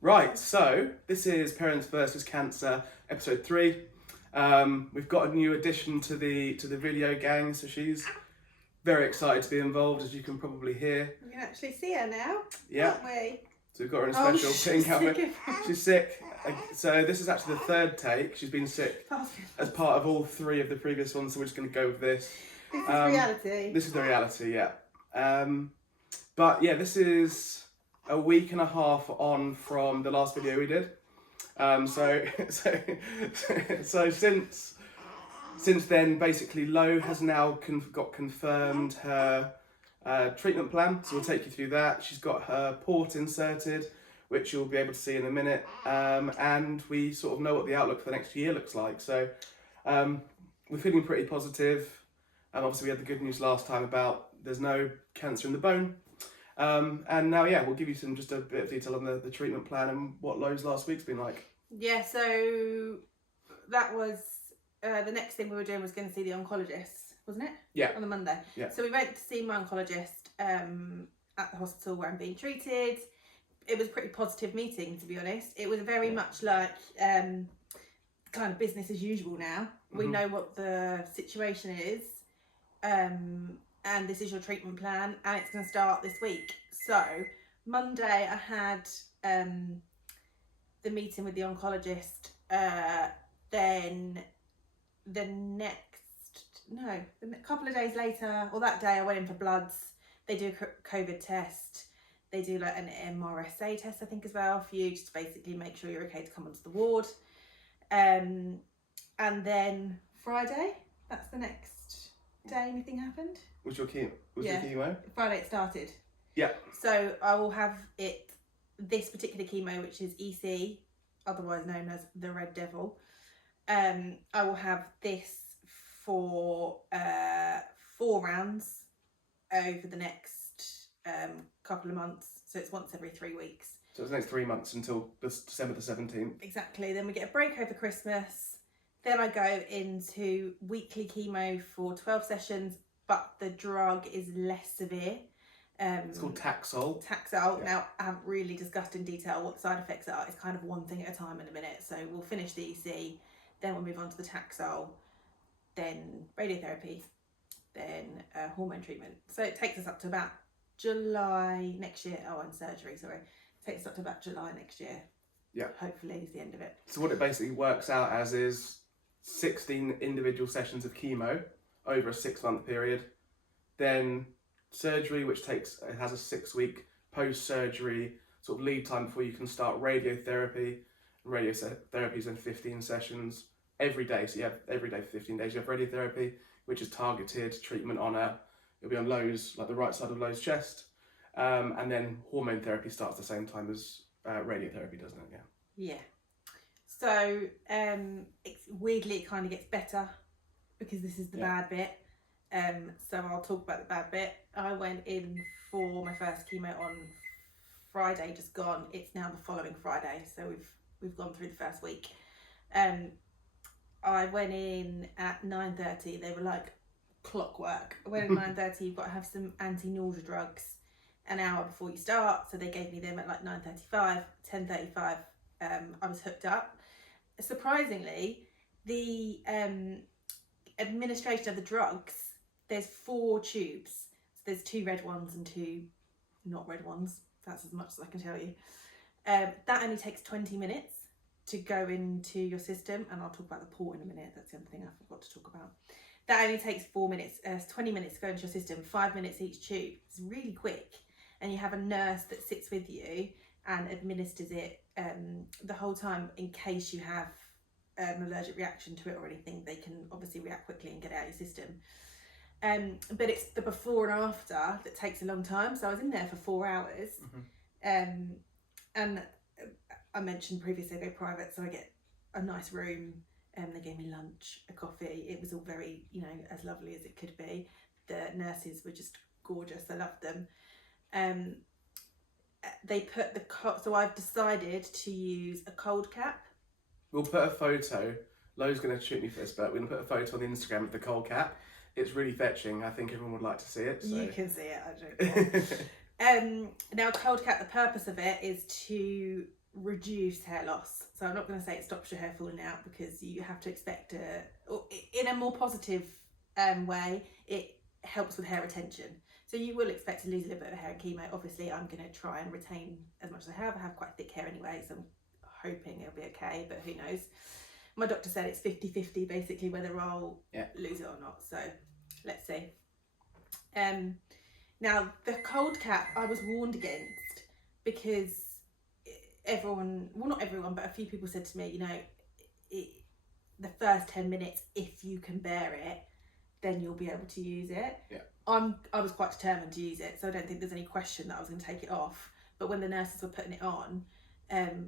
Right, so this is Parents versus Cancer, episode 3. We've got a new addition to the video gang, so she's very excited to be involved, as you can probably hear. We can actually see her now, Yeah. can't we? So we've got her in a special pink outfit. She's sick. So this is actually the third take. She's been sick as part of all 3 of the previous ones, so we're just going to go with this. This is reality. This is the reality, yeah. But yeah, this is a week and a half on from the last video we did. So since then, basically, Lo has now got confirmed her treatment plan. So we'll take you through that. She's got her port inserted, which you'll be able to see in a minute. And we sort of know what the outlook for the next year looks like. So we're feeling pretty positive. Obviously, we had the good news last time about there's no cancer in the bone. And now, yeah, we'll give you just a bit of detail on the treatment plan and what Lo's last week's been like. Yeah, so that was the next thing we were doing was going to see the oncologist, wasn't it? Yeah. On the Monday. Yeah. So we went to see my oncologist at the hospital where I'm being treated. It was a pretty positive meeting, to be honest. It was very much like kind of business as usual now. We know what the situation is. And this is your treatment plan, and it's going to start this week. So Monday I had the meeting with the oncologist. Then a couple of days later, or that day, I went in for bloods. They do a COVID test. They do like an MRSA test, I think, as well, for you, just to basically make sure you're okay to come onto the ward. And then Friday, that's the next day anything happened. Was your chemo? Friday it started. Yeah. So I will have this particular chemo, which is EC, otherwise known as the Red Devil. I will have this for 4 rounds over the next couple of months. So it's once every 3 weeks. So it's the next 3 months until December the 17th. Exactly. Then we get a break over Christmas. Then I go into weekly chemo for 12 sessions, but the drug is less severe. It's called Taxol. Taxol. Yeah. Now, I haven't really discussed in detail what the side effects are. It's kind of one thing at a time in a minute. So we'll finish the EC, then we'll move on to the Taxol, then radiotherapy, then hormone treatment. So it takes us up to about July next year. Oh, and surgery, sorry. It takes us up to about July next year. Yeah. Hopefully is the end of it. So what it basically works out as is 16 individual sessions of chemo over a 6-month period. Then surgery, which has a 6-week post-surgery sort of lead time before you can start radiotherapy. Radiotherapy is in 15 sessions every day. So you have every day for 15 days. You have radiotherapy, which is targeted treatment it'll be on Lo's, like the right side of Lo's chest. And then hormone therapy starts the same time as radiotherapy, doesn't it? Yeah. So weirdly it kind of gets better because this is the bad bit. So I'll talk about the bad bit. I went in for my first chemo on Friday, just gone. It's now the following Friday, so we've gone through the first week. I went in at 9:30. They were like clockwork. I went at 9:30. You've got to have some anti-nausea drugs an hour before you start. So they gave me them at like 9:35, 10:35. I was hooked up. Surprisingly, the administration of the drugs, there's 4 tubes. So there's 2 red ones and 2 not red ones. That's as much as I can tell you. That only takes 20 minutes to go into your system, and I'll talk about the port in a minute. That's the other thing I forgot to talk about. That only takes 4 minutes, 20 minutes to go into your system, 5 minutes each tube. It's really quick, and you have a nurse that sits with you and administers it the whole time in case you have an allergic reaction to it or anything. They can obviously react quickly and get it out of your system. But it's the before and after that takes a long time. So I was in there for 4 hours. And I mentioned previously I go private, so I get a nice room. They gave me lunch, a coffee. It was all very, as lovely as it could be. The nurses were just gorgeous. I loved them. They put so I've decided to use a cold cap. We'll put a photo. Lo's going to shoot me for this, but we're going to put a photo on the Instagram of the cold cap. It's really fetching. I think everyone would like to see it. So. You can see it, I don't care. Now, cold cap, the purpose of it is to reduce hair loss. So I'm not going to say it stops your hair falling out, because you have to expect in a more positive way, it helps with hair retention. So you will expect to lose a little bit of hair in chemo. Obviously, I'm going to try and retain as much as I have. I have quite thick hair anyway, so I'm hoping it'll be okay, but who knows. My doctor said it's 50-50 basically whether I'll lose it or not. So let's see. Now the cold cap I was warned against, because everyone, well not everyone, but a few people said to me, you know, the first 10 minutes, if you can bear it, then you'll be able to use it. Yeah. I was quite determined to use it, so I don't think there's any question that I was going to take it off. But when the nurses were putting it on,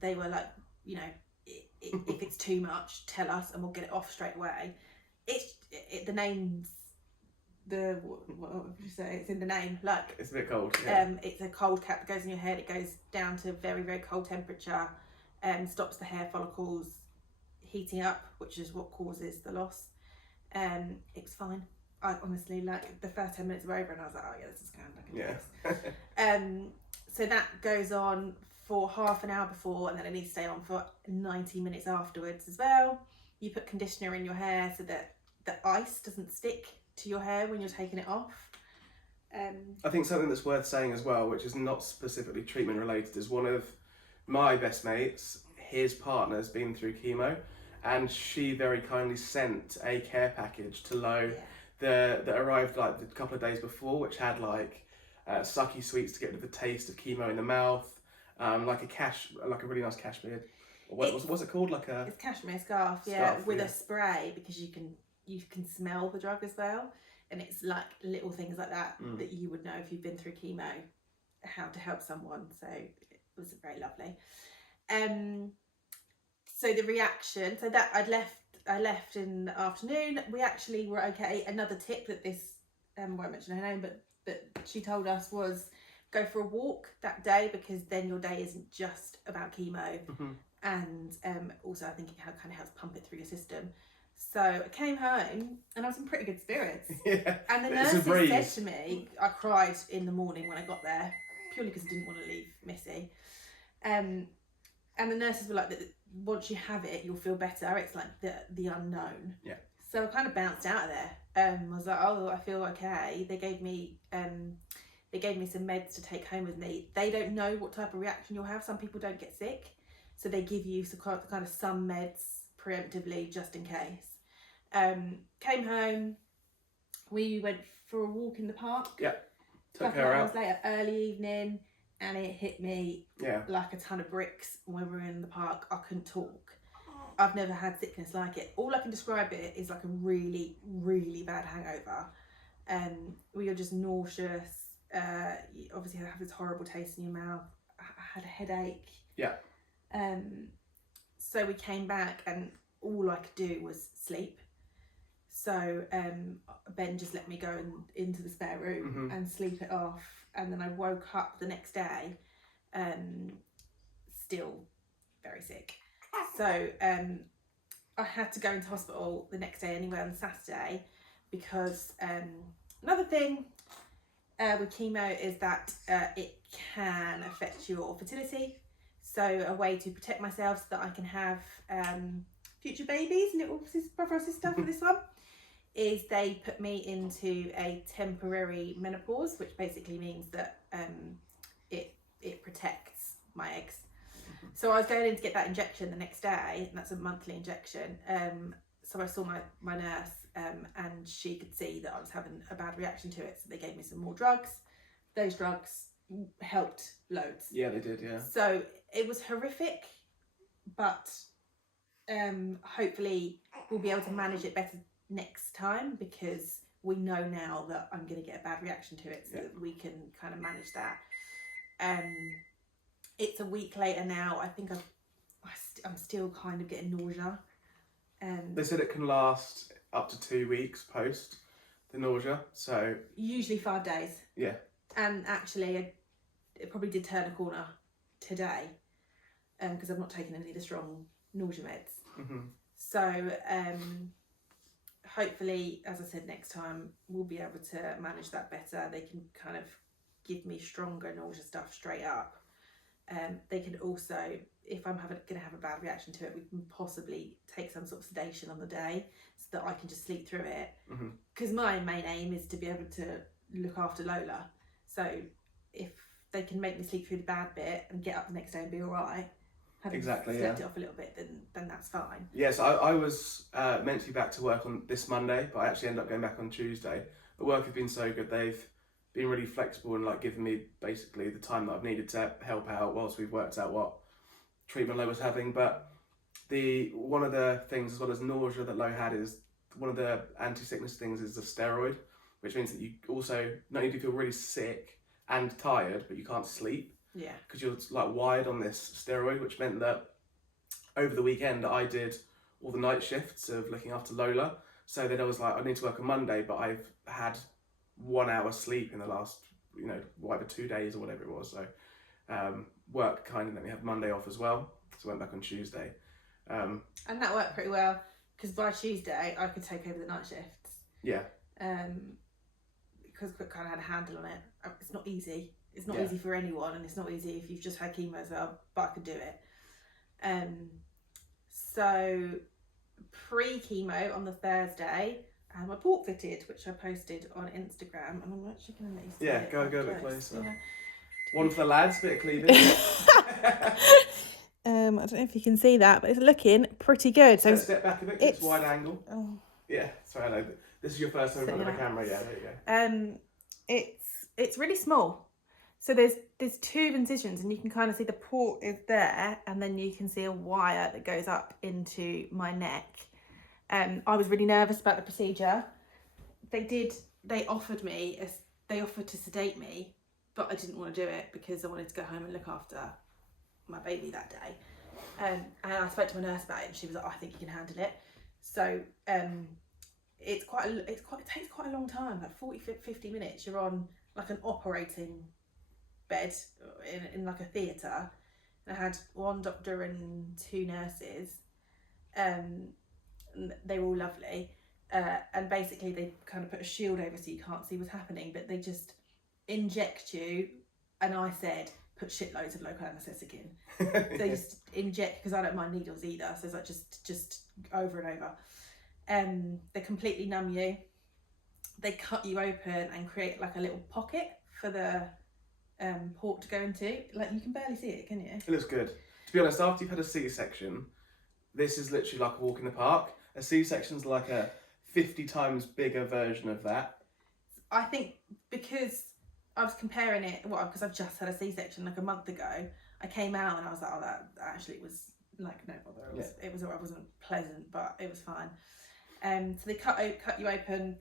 they were like, you know, if it's too much, tell us and we'll get it off straight away. The name's what would you say? It's in the name. Like, it's a bit cold. Yeah. It's a cold cap that goes in your head. It goes down to very, very cold temperature, stops the hair follicles heating up, which is what causes the loss. It was fine. I honestly, like, the first 10 minutes were over and I was like, oh yeah, this is grand, I can do this. So that goes on for half an hour before, and then it needs to stay on for 90 minutes afterwards as well. You put conditioner in your hair so that the ice doesn't stick to your hair when you're taking it off. I think something that's worth saying as well, which is not specifically treatment related, is one of my best mates, his partner's been through chemo, and she very kindly sent a care package to Lo that arrived like a couple of days before, which had like sucky sweets to get rid of the taste of chemo in the mouth, like a really nice cashmere. What's it called? It's cashmere scarf, with a spray, because you can smell the drug as well, and it's like little things like that that you would know if you've been through chemo, how to help someone. So it was very lovely. So the reaction, so that I left in the afternoon. We actually were okay. Another tip that this won't mention her name, but that she told us was go for a walk that day, because then your day isn't just about chemo. And also I think it kind of helps pump it through your system. So I came home and I was in pretty good spirits. And the nurses said to me, I cried in the morning when I got there, purely because I didn't want to leave Missy. And the nurses were like, once you have it, you'll feel better. It's like the unknown. Yeah. So I kind of bounced out of there. I was like, oh, I feel okay. They gave me some meds to take home with me. They don't know what type of reaction you'll have. Some people don't get sick, so they give you some meds preemptively just in case. Came home. We went for a walk in the park. Yeah. Took her out. Later, early evening. And it hit me like a ton of bricks when we were in the park. I couldn't talk. I've never had sickness like it. All I can describe it is like a really, really bad hangover. Where you're just nauseous. You obviously have this horrible taste in your mouth. I had a headache. Yeah. So we came back and all I could do was sleep. So Ben just let me go into the spare room and sleep it off. And then I woke up the next day, still very sick. So I had to go into hospital the next day anyway, on Saturday, because another thing with chemo is that it can affect your fertility. So a way to protect myself so that I can have future babies, little brother or sister for this one, is they put me into a temporary menopause, which basically means that it protects my eggs. So I was going in to get that injection the next day, and that's a monthly injection. So I saw my nurse, and she could see that I was having a bad reaction to it, so they gave me some more drugs. Those drugs helped loads. Yeah, they did, yeah. So it was horrific, but hopefully we'll be able to manage it better next time, because we know now that I'm going to get a bad reaction to it, so that we can kind of manage that. It's a week later now. I think I'm still kind of getting nausea. They said it can last up to 2 weeks post the nausea, so usually 5 days. Yeah. And actually, it probably did turn a corner today, because I'm not taking any of the strong nausea meds. So hopefully, as I said, next time we'll be able to manage that better. They can kind of give me stronger nausea stuff straight up. They can also if I'm going to have a bad reaction to it, we can possibly take some sort of sedation on the day so that I can just sleep through it. Because my main aim is to be able to look after Lola. So if they can make me sleep through the bad bit and get up the next day and be all right, having slept it off a little bit, then that's fine. Yes, I was meant to be back to work on this Monday, but I actually ended up going back on Tuesday. The work has been so good; they've been really flexible and like given me basically the time that I've needed to help out whilst we've worked out what treatment Lo was having. But one of the things, as well as nausea, that Lo had is one of the anti-sickness things is the steroid, which means that you also not only do you feel really sick and tired, but you can't sleep. Yeah. Because you're like wired on this steroid, which meant that over the weekend I did all the night shifts of looking after Lola. So then I was like, I need to work on Monday, but I've had 1 hour sleep in the last, whatever, 2 days or whatever it was. So work kind of let me have Monday off as well. So I went back on Tuesday. And that worked pretty well because by Tuesday I could take over the night shifts. Yeah. Because I kind of had a handle on it. It's not easy. It's not easy for anyone, and it's not easy if you've just had chemo as well, but I could do it. So pre-chemo on the Thursday, I had my port fitted, which I posted on Instagram, and I'm actually going to let you see it. Go a bit closer. Yeah. One for the lads, bit of cleavage. I don't know if you can see that, but it's looking pretty good. So step back a bit, it's wide angle. Oh. Yeah, sorry, I know. This is your first time in front of the camera. Yeah, there you go. It's really small. So there's 2 incisions, and you can kind of see the port is there, and then you can see a wire that goes up into my neck. I was really nervous about the procedure. They offered to sedate me, but I didn't want to do it because I wanted to go home and look after my baby that day. And I spoke to my nurse about it, and she was like, I think you can handle it. So it takes quite a long time, like 40-50 minutes. You're on like an operating bed in like a theatre. I had 1 doctor and 2 nurses. They were all lovely. And basically they kind of put a shield over so you can't see what's happening, but they just inject you. And I said, put shitloads of local anaesthetic in. They just inject, because I don't mind needles either, so it's like just over and over. They completely numb you. They cut you open and create like a little pocket for the port to go into. Like, you can barely see it, can you? It looks good. To be honest, after you've had a C-section, this is literally like a walk in the park. A C-section's like a 50 times bigger version of that. I think because I was comparing it, because I've just had a C-section like a month ago, I came out and I was like, oh, that actually was like no bother. It wasn't pleasant, but it was fine. So they cut you open,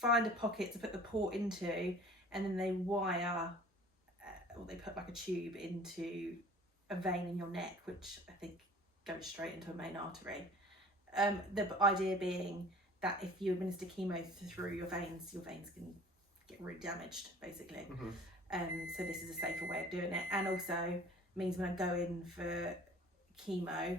find a pocket to put the port into, and then they wire, or they put like a tube into a vein in your neck, which I think goes straight into a main artery. The idea being that if you administer chemo through your veins can get really damaged, basically. So this is a safer way of doing it, and also means when I go in for chemo,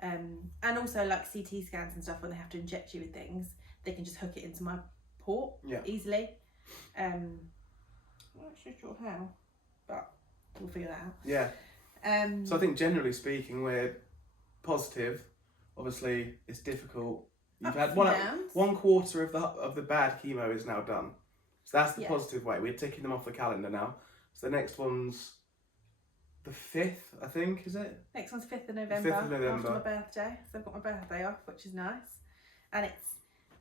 and also like CT scans and stuff, when they have to inject you with things, they can just hook it into my port easily. I'm not actually sure how, but we'll figure that out. Yeah. So I think generally speaking, we're positive. Obviously, it's difficult. You've had 1/4 of the bad chemo is now done. So that's the positive way. We're ticking them off the calendar now. So the next one's the 5th, I think, is it? Next one's 5th of November. 5th of November. After my birthday. So I've got my birthday off, which is nice. And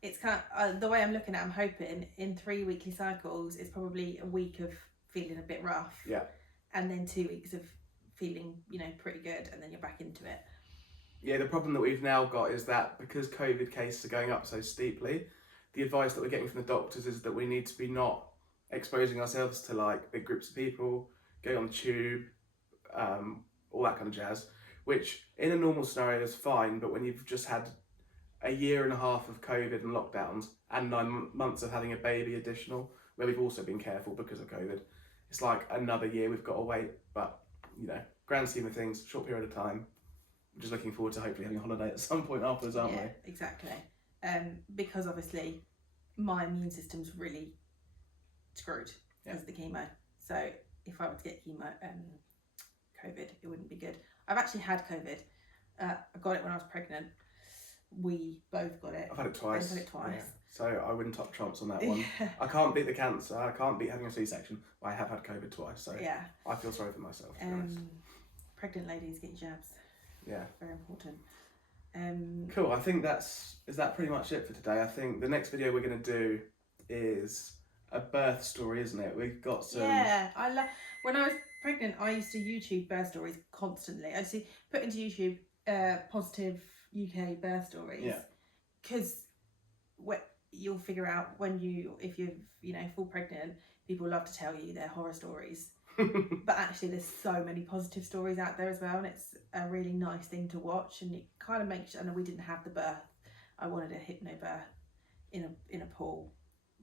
it's kind of, the way I'm looking at it, I'm hoping in 3 weekly cycles, it's probably a week of feeling a bit rough. Yeah. And then 2 weeks of feeling, pretty good, and then you're back into it. Yeah, the problem that we've now got is that because COVID cases are going up so steeply, the advice that we're getting from the doctors is that we need to be not exposing ourselves to like big groups of people, going on the tube, all that kind of jazz, which in a normal scenario is fine, but when you've just had a 1.5 years of COVID and lockdowns and 9 months of having a baby additional, where we've also been careful because of COVID, it's like another year we've got to wait. But, grand scheme of things, short period of time. I'm just looking forward to hopefully having a holiday at some point afterwards, aren't we? Yeah, exactly. Because obviously my immune system's really screwed because of the chemo. So if I were to get chemo, COVID, it wouldn't be good. I've actually had COVID. I got it when I was pregnant. We both got it. I've had it twice. I've had it twice. Yeah. So I win top trumps on that one. Yeah. I can't beat the cancer. I can't beat having a C-section. I have had COVID twice, so Yeah. I feel sorry for myself. To be honest. Pregnant ladies get jabs. Yeah. Very important. Cool. I think is that pretty much it for today. I think the next video we're going to do is a birth story, isn't it? We've got some. Yeah, when I was pregnant, I used to YouTube birth stories constantly. I used to put into YouTube positive UK birth stories. Yeah. Because you'll figure out if you're fall pregnant, people love to tell you their horror stories. But actually there's so many positive stories out there as well, and it's a really nice thing to watch, and it kind of makes I know we didn't have the birth. I wanted a hypnobirth in a pool.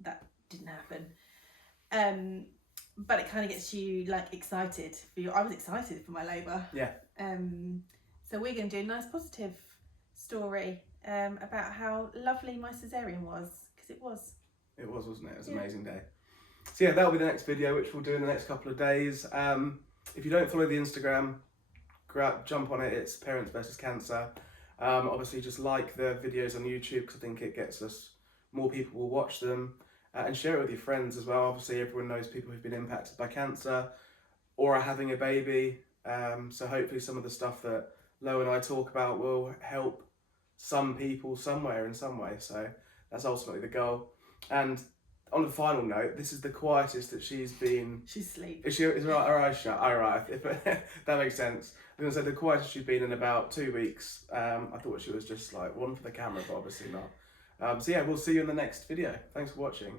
That didn't happen. But it kind of gets you like excited I was excited for my labour. Yeah. So we're going to do a nice positive story about how lovely my cesarean was, because it was. It was, wasn't it? It was an amazing day. So yeah, that'll be the next video, which we'll do in the next couple of days. If you don't follow the Instagram, jump on it. It's Parents vs Cancer. Obviously, just like the videos on YouTube, because I think it gets us more people will watch them, and share it with your friends as well. Obviously, everyone knows people who've been impacted by cancer or are having a baby. So hopefully, some of the stuff that Lo and I talk about will help some people somewhere in some way. So that's ultimately the goal. And on a final note, this is the quietest that she's been. She's asleep. Is her eyes shut? All right, that makes sense. I was going to say the quietest she's been in about 2 weeks. I thought she was just like one for the camera, but obviously not. So yeah, we'll see you in the next video. Thanks for watching.